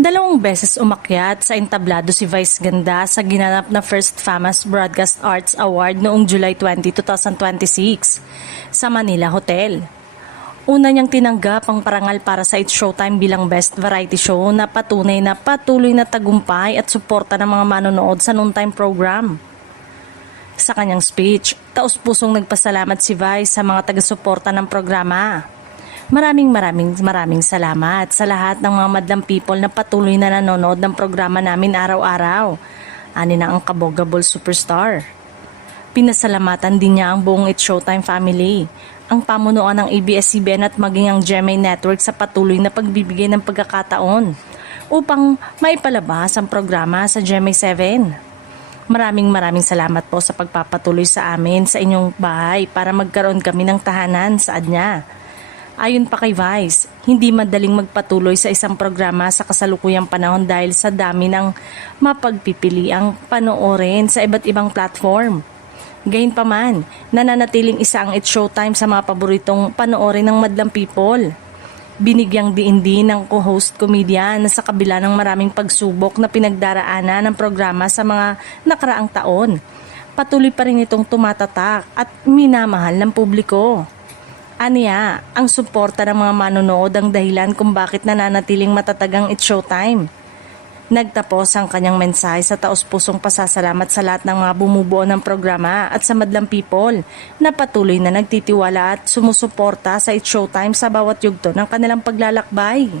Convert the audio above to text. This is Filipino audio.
Dalawang beses umakyat sa entablado si Vice Ganda sa ginanap na First Famous Broadcast Arts Award noong July 20, 2026 sa Manila Hotel. Una niyang tinanggap ang parangal para sa It's Showtime bilang Best Variety Show na patunay na patuloy na tagumpay at suporta ng mga manonood sa noontime program. Sa kanyang speech, taos-pusong nagpasalamat si Vice sa mga taga-suporta ng programa. Maraming salamat sa lahat ng mga madlang people na patuloy na nanonood ng programa namin araw-araw. Ani na ang kabogable superstar. Pinasalamatan din niya ang buong It's Showtime family, ang pamunuan ng ABS-CBN at maging ang GMA Network sa patuloy na pagbibigay ng pagkakataon upang maipalabas ang programa sa GMA 7. Maraming salamat po sa pagpapatuloy sa amin sa inyong bahay para magkaroon kami ng tahanan sa Adnya. Ayon pa kay Vice, hindi madaling magpatuloy sa isang programa sa kasalukuyang panahon dahil sa dami ng mapagpipiliang panoorin sa iba't ibang platform. Gayunpaman, nananatiling isa ang It's Showtime sa mga paboritong panoorin ng madlang people. Binigyang diin din ng co-host comedian na sa kabila ng maraming pagsubok na pinagdaraanan ng programa sa mga nakaraang taon, patuloy pa rin itong tumatatak at minamahal ng publiko. Aniya, ang suporta ng mga manonood ang dahilan kung bakit nananatiling matatag ang It's Showtime. Nagtapos ang kanyang mensahe sa taos-pusong pasasalamat sa lahat ng mga bumubuo ng programa at sa madlang people na patuloy na nagtitiwala at sumusuporta sa It's Showtime sa bawat yugto ng kanilang paglalakbay.